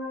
Hello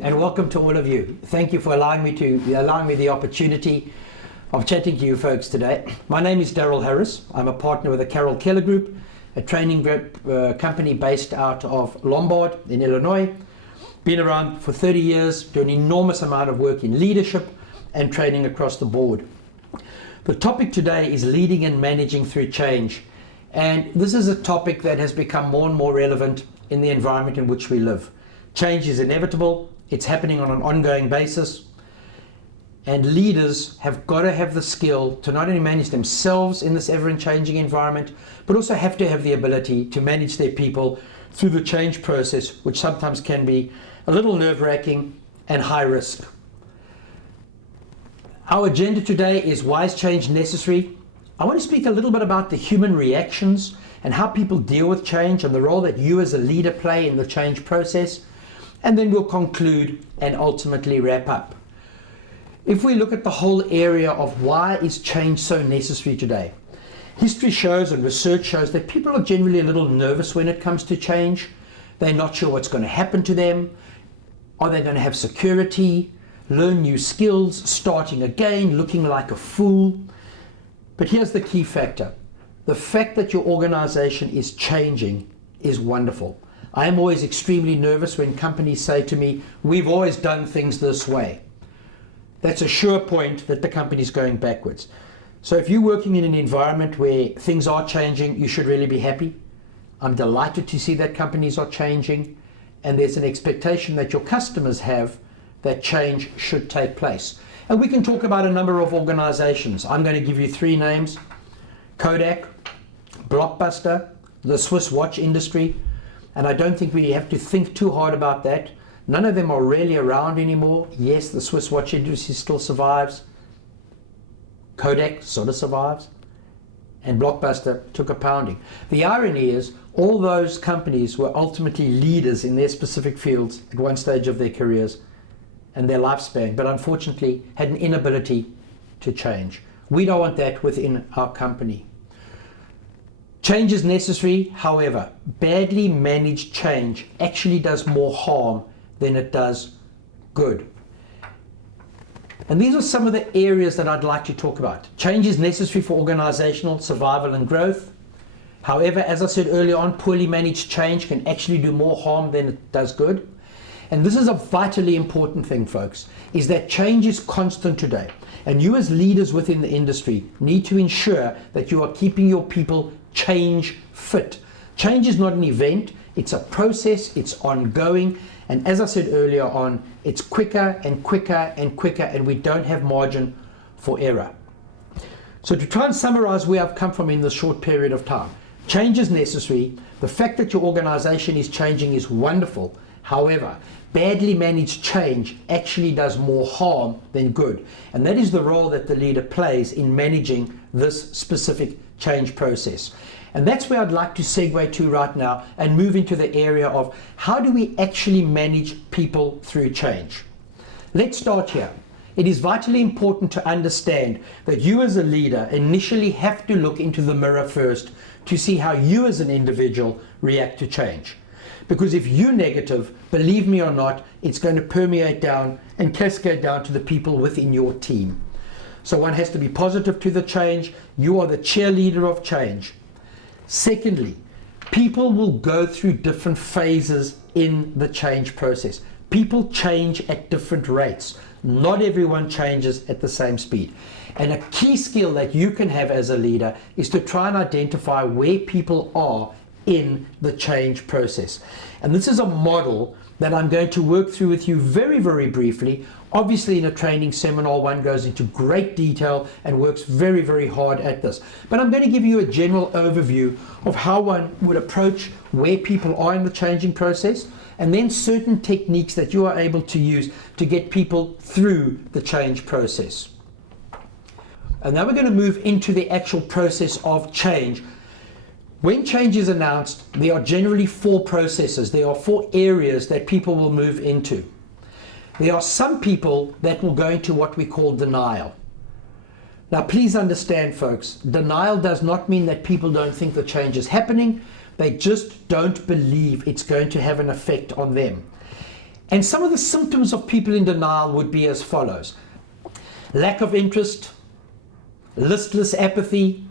and welcome to all of you. Thank you for allowing me the opportunity of chatting to you folks today. My name is Darryl Harris. I'm a partner with the Carroll Keller Group, a training group company based out of Lombard in Illinois. Been around for 30 years, do an enormous amount of work in leadership and training across the board. The topic today is leading and managing through change. And this is a topic that has become more and more relevant in the environment in which we live. Change is inevitable, it's happening on an ongoing basis, and leaders have got to have the skill to not only manage themselves in this ever-changing environment, but also have to have the ability to manage their people through the change process, which sometimes can be a little nerve-wracking and high risk. Our agenda today is why is change necessary? I want to speak a little bit about the human reactions and how people deal with change and the role that you as a leader play in the change process. And then we'll conclude and ultimately wrap up. If we look at the whole area of why is change so necessary today, history shows and research shows that people are generally a little nervous when it comes to change. They're not sure what's going to happen to them. Are they going to have security, learn new skills, starting again, looking like a fool? But here's the key factor. The fact that your organization is changing is wonderful. I am always extremely nervous when companies say to me, we've always done things this way. That's a sure point that the company's going backwards. So if you're working in an environment where things are changing, you should really be happy. I'm delighted to see that companies are changing, and there's an expectation that your customers have that change should take place. And we can talk about a number of organizations. I'm going to give you 3 names: Kodak, Blockbuster, the Swiss watch industry. And I don't think we have to think too hard about that. None of them are really around anymore. Yes, the Swiss watch industry still survives. Kodak sort of survives. And Blockbuster took a pounding. The irony is, all those companies were ultimately leaders in their specific fields at one stage of their careers and their lifespan, but unfortunately had an inability to change. We don't want that within our company. Change is necessary, however, badly managed change actually does more harm than it does good. And these are some of the areas that I'd like to talk about. Change is necessary for organizational survival and growth. However, as I said earlier on, poorly managed change can actually do more harm than it does good. And this is a vitally important thing, folks, is that change is constant today. And you as leaders within the industry need to ensure that you are keeping your people change fit. Change is not an event, it's a process, it's ongoing, and as I said earlier on, it's quicker and quicker and quicker, and we don't have margin for error. So to try and summarize where I've come from in this short period of time, change is necessary. The fact that your organization is changing is wonderful. However, badly managed change actually does more harm than good, and that is the role that the leader plays in managing this specific change process. And that's where I'd like to segue to right now and move into the area of how do we actually manage people through change. Let's start here. It is vitally important to understand that you as a leader initially have to look into the mirror first to see how you as an individual react to change. Because if you're negative, believe me or not, it's going to permeate down and cascade down to the people within your team. So one has to be positive to the change. You are the cheerleader of change. Secondly, people will go through different phases in the change process. People change at different rates. Not everyone changes at the same speed. And a key skill that you can have as a leader is to try and identify where people are in the change process. And this is a model that I'm going to work through with you very, very briefly. Obviously, in a training seminar, one goes into great detail and works very, very hard at this. But I'm going to give you a general overview of how one would approach where people are in the changing process, and then certain techniques that you are able to use to get people through the change process. And now we're going to move into the actual process of change. When change is announced, there are generally 4 processes. There are 4 areas that people will move into. There are some people that will go into what we call denial. Now, please understand, folks, denial does not mean that people don't think the change is happening. They just don't believe it's going to have an effect on them. And some of the symptoms of people in denial would be as follows: lack of interest, listless apathy,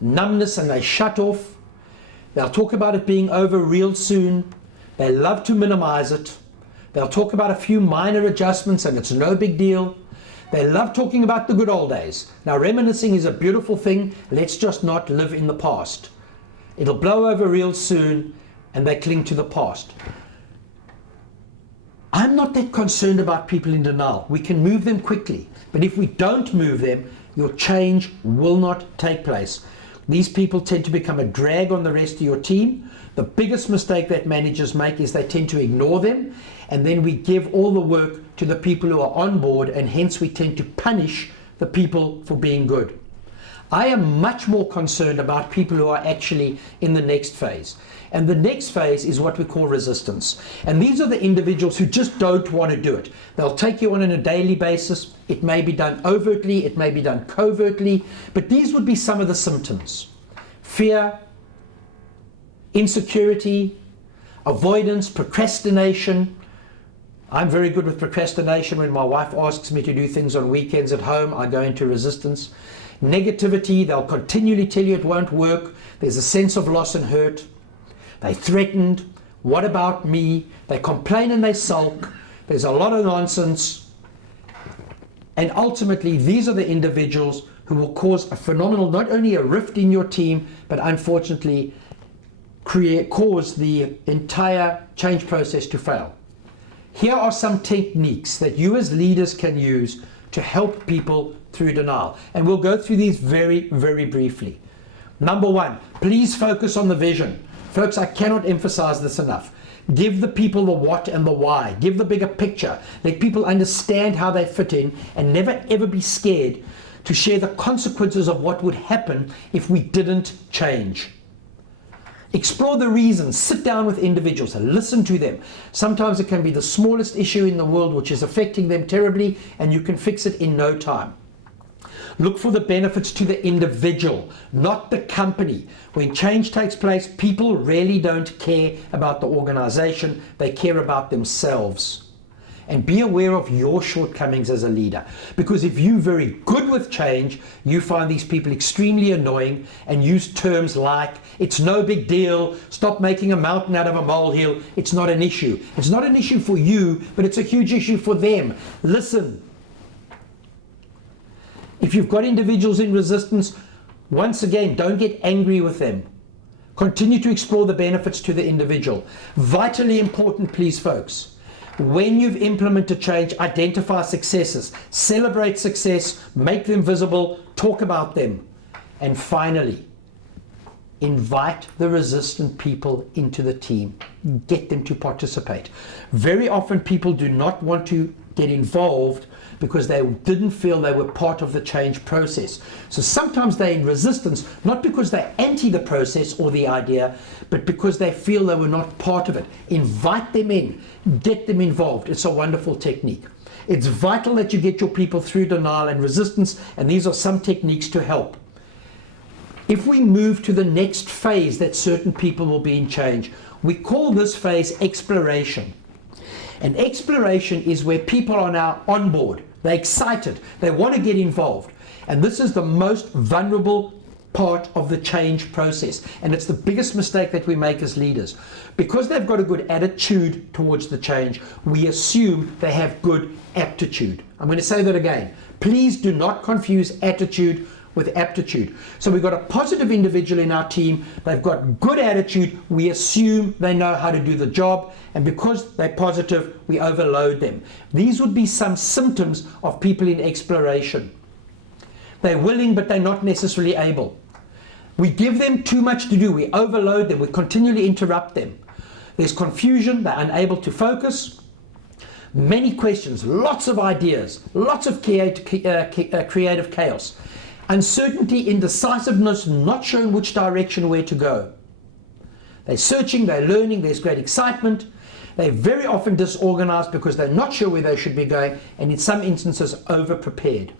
numbness, and they shut off. They'll talk about it being over real soon. They love to minimize it. They'll talk about a few minor adjustments and it's no big deal. They love talking about the good old days. Now, reminiscing is a beautiful thing. Let's just not live in the past. It'll blow over real soon, and they cling to the past. I'm not that concerned about people in denial. We can move them quickly, but if we don't move them, your change will not take place. These people tend to become a drag on the rest of your team. The biggest mistake that managers make is they tend to ignore them, and then we give all the work to the people who are on board, and hence we tend to punish the people for being good. I am much more concerned about people who are actually in the next phase. And the next phase is what we call resistance. And these are the individuals who just don't want to do it. They'll take you on a daily basis. It may be done overtly, it may be done covertly, but these would be some of the symptoms: fear, insecurity, avoidance, procrastination. I'm very good with procrastination. When my wife asks me to do things on weekends at home, I go into resistance. Negativity, they'll continually tell you it won't work. There's a sense of loss and hurt. They threatened. What about me? They complain and they sulk. There's a lot of nonsense. And ultimately, these are the individuals who will cause a phenomenal, not only a rift in your team, but unfortunately cause the entire change process to fail. Here are some techniques that you as leaders can use to help people through denial. And we'll go through these very, very briefly. Number one, please focus on the vision. Folks, I cannot emphasize this enough. Give the people the what and the why. Give the bigger picture. Let people understand how they fit in, and never ever be scared to share the consequences of what would happen if we didn't change. Explore the reasons. Sit down with individuals and listen to them. Sometimes it can be the smallest issue in the world which is affecting them terribly, and you can fix it in no time. Look for the benefits to the individual, not the company. When change takes place, people really don't care about the organization. They care about themselves. And be aware of your shortcomings as a leader. Because if you're very good with change, you find these people extremely annoying and use terms like, it's no big deal, stop making a mountain out of a molehill, it's not an issue. It's not an issue for you, but it's a huge issue for them. Listen. If you've got individuals in resistance, once again, don't get angry with them. Continue to explore the benefits to the individual. Vitally important, please, folks. When you've implemented change, identify successes, celebrate success, make them visible, talk about them. And finally, invite the resistant people into the team. Get them to participate. Very often people do not want to get involved because they didn't feel they were part of the change process. So sometimes they're in resistance, not because they're anti the process or the idea, but because they feel they were not part of it. Invite them in, get them involved. It's a wonderful technique. It's vital that you get your people through denial and resistance, and these are some techniques to help. If we move to the next phase that certain people will be in change, we call this phase exploration. And exploration is where people are now on board. They're excited. They want to get involved. And this is the most vulnerable part of the change process. And it's the biggest mistake that we make as leaders. Because they've got a good attitude towards the change, we assume they have good aptitude. I'm going to say that again. Please do not confuse attitude with aptitude. So we've got a positive individual in our team. They've got good attitude. We assume they know how to do the job. And because they're positive, we overload them. These would be some symptoms of people in exploration. They're willing, but they're not necessarily able. We give them too much to do. We overload them. We continually interrupt them. There's confusion. They're unable to focus. Many questions, lots of ideas, lots of creative chaos. Uncertainty, indecisiveness, not showing which direction, where to go. They're searching, they're learning, there's great excitement. They're very often disorganized because they're not sure where they should be going, and in some instances over-prepared.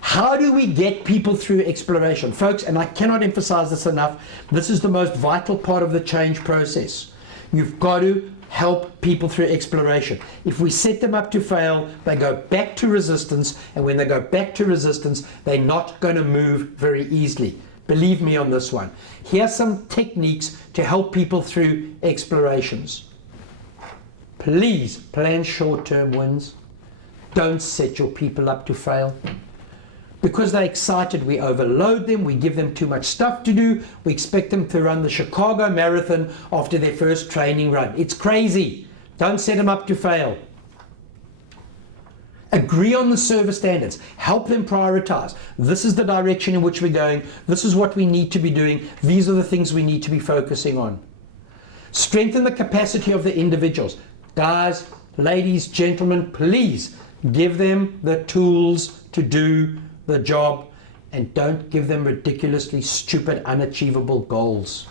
How do we get people through exploration? Folks, and I cannot emphasize this enough, this is the most vital part of the change process. You've got to help people through exploration. If we set them up to fail, they go back to resistance, and when they go back to resistance, they're not going to move very easily. Believe me on this one. Here's some techniques to help people through explorations. Please plan short-term wins. Don't set your people up to fail. Because they're excited, we overload them, we give them too much stuff to do, we expect them to run the Chicago Marathon after their first training run. It's crazy. Don't set them up to fail. Agree on the service standards. Help them prioritize. This is the direction in which we're going. This is what we need to be doing. These are the things we need to be focusing on. Strengthen the capacity of the individuals. Guys, ladies, gentlemen, please give them the tools to do the job, and don't give them ridiculously stupid, unachievable goals.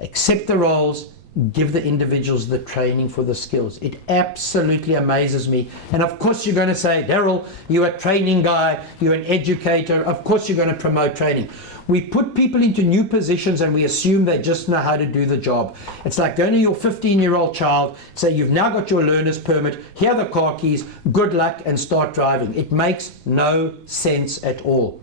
Accept the roles, give the individuals the training for the skills. It absolutely amazes me. And of course you're going to say, Darryl, you're a training guy, you're an educator, of course you're going to promote training. We put people into new positions and we assume they just know how to do the job. It's like going to your 15-year-old child, say, you've now got your learner's permit, here are the car keys, good luck, and start driving. It makes no sense at all.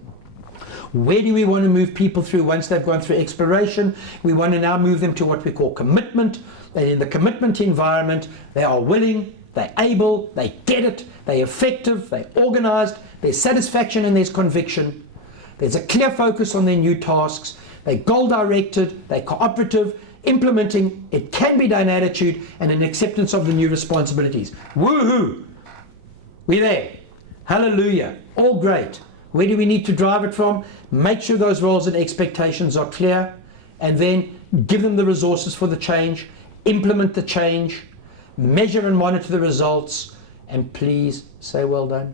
Where do we want to move people through once they've gone through exploration? We want to now move them to what we call commitment. And in the commitment environment, they are willing, they're able, they get it, they're effective, they're organized, there's satisfaction and there's conviction. There's a clear focus on their new tasks. They're goal-directed, they're cooperative, implementing it can be done attitude, and an acceptance of the new responsibilities. Woohoo! We're there. Hallelujah. All great. Where do we need to drive it from? Make sure those roles and expectations are clear, and then give them the resources for the change, implement the change, measure and monitor the results, and please say well done.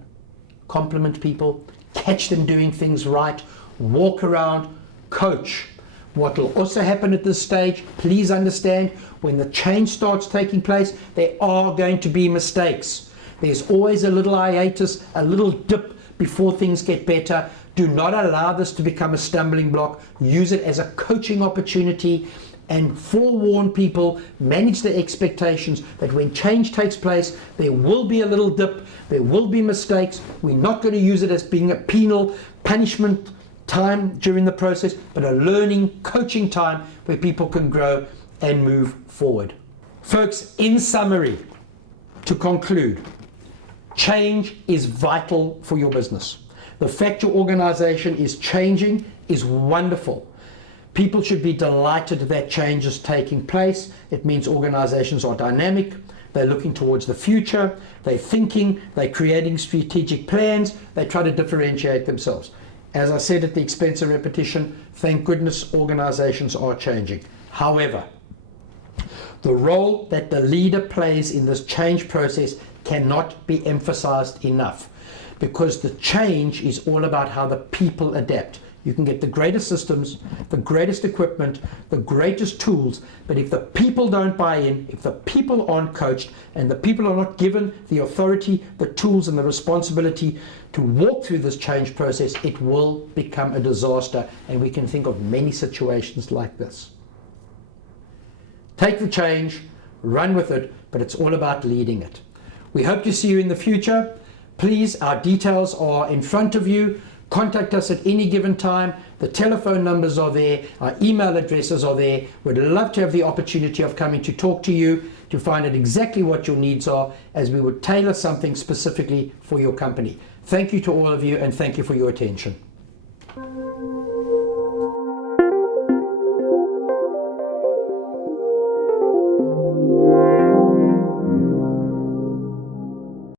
Compliment people. Catch them doing things right, walk around, coach. What will also happen at this stage, please understand, when the change starts taking place, there are going to be mistakes. There's always a little hiatus, a little dip before things get better. Do not allow this to become a stumbling block. Use it as a coaching opportunity, and forewarn people, manage their expectations that when change takes place, there will be a little dip, there will be mistakes. We're not going to use it as being a penal punishment time during the process, but a learning, coaching time where people can grow and move forward. Folks, in summary, to conclude, change is vital for your business. The fact your organization is changing is wonderful. People should be delighted that change is taking place. It means organizations are dynamic, they're looking towards the future, they're thinking, they're creating strategic plans, they try to differentiate themselves. As I said at the expense of repetition, thank goodness organizations are changing. However, the role that the leader plays in this change process cannot be emphasized enough, because the change is all about how the people adapt. You can get the greatest systems, the greatest equipment, the greatest tools, but if the people don't buy in, if the people aren't coached, and the people are not given the authority, the tools, and the responsibility to walk through this change process, it will become a disaster, and we can think of many situations like this. Take the change, run with it, but it's all about leading it. We hope to see you in the future. Please, our details are in front of you. Contact us at any given time. The telephone numbers are there. Our email addresses are there. We'd love to have the opportunity of coming to talk to you to find out exactly what your needs are, as we would tailor something specifically for your company. Thank you to all of you, and thank you for your attention.